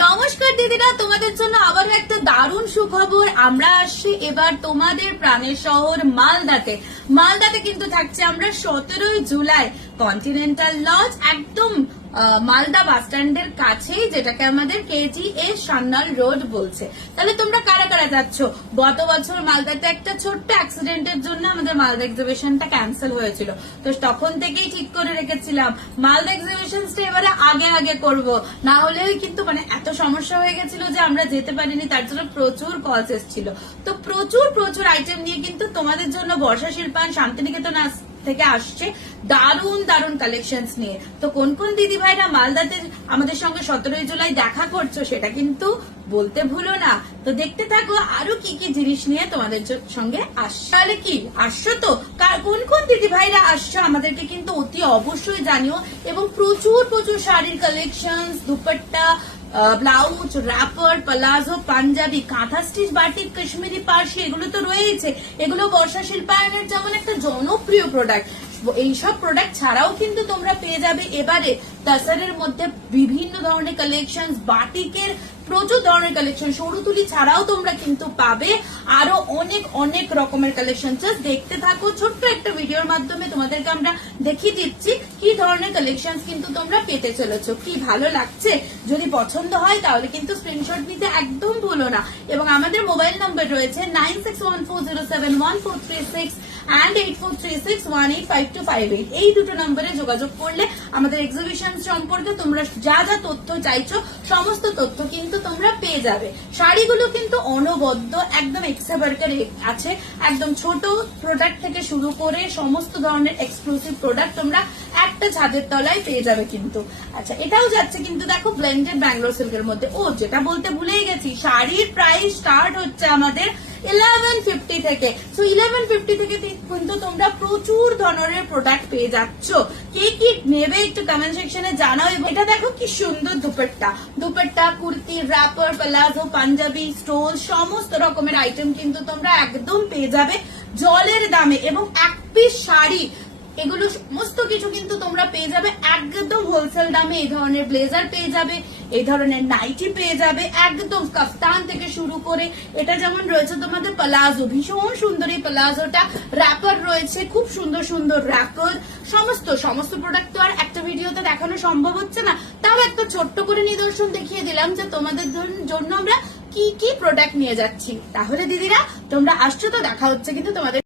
নমস্কার দিদিরা, তোমাদের জন্য আবারও একটা দারুণ সুখবর। আমরা আসছি এবার তোমাদের প্রাণের শহর মালদাতে কিন্তু থাকছে আমরা 17ই জুলাই কন্টিনেন্টাল লজ, একদম মালদা বাস স্ট্যান্ডের কাছেই, যেটাকে আমাদের KGS সান্যাল রোড বলছে। তাহলে তোমরা কারা কারা যাচ্ছ? গত বছর মালদাতে একটা ছোট্ট অ্যাক্সিডেন্টের জন্য আমাদের মালদা এক্সিবিশনটা ক্যান্সেল হয়েছিল, তো তখন থেকেই ঠিক করে রেখেছিলাম মালদা এক্সিবিশনটা এবারে আগে করব, না হলে কিন্তু এত সমস্যা হয়ে গেছিল যে আমরা যেতে পারিনি, তার জন্য প্রচুর কলস এসেছিল। তো প্রচুর আইটেম নিয়ে কিন্তু তোমাদের জন্য বর্ষা শিল্পায়ন শান্তিনিকেতন থেকে আসছে দারুণ কালেকশন নিয়ে। তো কোন কোন দিদি ভাইরা মালদাতে আমাদের সঙ্গে 17ই জুলাই দেখা করছো সেটা কিন্তু বলতে ভুলো না। তো দেখতে থাকো আরো কি কি জিনিস নিয়ে তোমাদের সঙ্গে আসছে। তাহলে কি আসছো? তো কোন কোন দিদি ভাইরা আসছো আমাদেরকে কিন্তু অতি অবশ্যই জানিও। এবং প্রচুর শাড়ির collection, dupatta, blouse, wrapper, palazzo, panjabi, kantha stitch, batik, Kashmiri, Parsi, এগুলো তো রয়েছে। এগুলো বর্ষা শিল্পায়নের যেমন একটা জনপ্রিয় প্রোডাক্ট। এইসব প্রোডাক্ট ছাড়াও কিন্তু তোমরা পেয়ে যাবে এবারে তাসারের মধ্যে বিভিন্ন ধরনের কালেকশন, বাটিকের প্রচুর ধরনের কালেকশন, সরুতুলি ছাড়াও তোমরা কিন্তু পাবে আরো অনেক রকমের কালেকশন। জাস্ট দেখতে থাকো, ছোট্ট একটা ভিডিওর মাধ্যমে তোমাদেরকে আমরা দেখিয়ে দিচ্ছি কি ধরনের কালেকশন কিন্তু তোমরা পেতে চলেছো। কি ভালো লাগছে? যদি পছন্দ হয় তাহলে কিন্তু স্ক্রিনশট নিতে একদম ভুলো না। এবং আমাদের মোবাইল নম্বর রয়েছে 9614071436 and 8436185258। এই দুটো নম্বরে যোগাযোগ করলে আমাদের এক্সিবিশন সম্পর্কে তোমরা যা তথ্য চাইছো সমস্ত তথ্য কিন্তু তোমরা পেয়ে যাবে। শাড়িগুলো কিন্তু অনবদ্য, একদম এক্সাবার্কার আছে, একদম ছোট প্রোডাক্ট থেকে শুরু করে সমস্ত ধরনের এক্সক্লুসিভ প্রোডাক্ট তোমরা একটা ছাদের তলায় পেয়ে যাবে কিন্তু। আচ্ছা, এটাও যাচ্ছে কিন্তু দেখো ব্লেন্ডেড ব্যাঙ্গালোর সিল্কের মধ্যে। যেটা বলতে ভুলেই গেছি, শাড়ির প্রাইস স্টার্ট হচ্ছে আমাদের 1150 থেকে। সো 1150 থেকে কিন্তু তোমরা প্রচুর ধরনের প্রোডাক্ট পেয়ে যাচ্ছ। কে কি নেবে একটু কমেন্ট সেকশনে জানাও। এটা দেখো কি সুন্দর dupatta, kurti, wrapper, palazzo, panjabi, stole, সমস্ত রকমের আইটেম কিন্তু তোমরা একদম পেয়ে যাবে জলের দামে। এবং এক পিস শাড়ি, এগুলো সমস্ত কিছু কিন্তু তোমরা পেয়ে যাবে একদম হোলসেল দামে। এই ধরনের ব্লেজার পেয়ে যাবে, এই ধরনের নাইটি পেয়ে যাবে, একদম কাফতান থেকে শুরু করে। এটা যেমন রয়েছে তোমাদের প্লাজো, ভীষণ সুন্দর এই প্লাজোটা, র্যাপার রয়েছে, খুব সুন্দর র্যাপার। সমস্ত প্রোডাক্ট তো আর একটা ভিডিওতে দেখানো সম্ভব হচ্ছে না, তাও একটা ছোট্ট করে নিদর্শন দেখিয়ে দিলাম যে তোমাদের জন্য আমরা কি কি প্রোডাক্ট নিয়ে যাচ্ছি। তাহলে দিদিরা তোমরা আসছো, তো দেখা হচ্ছে কিন্তু তোমাদের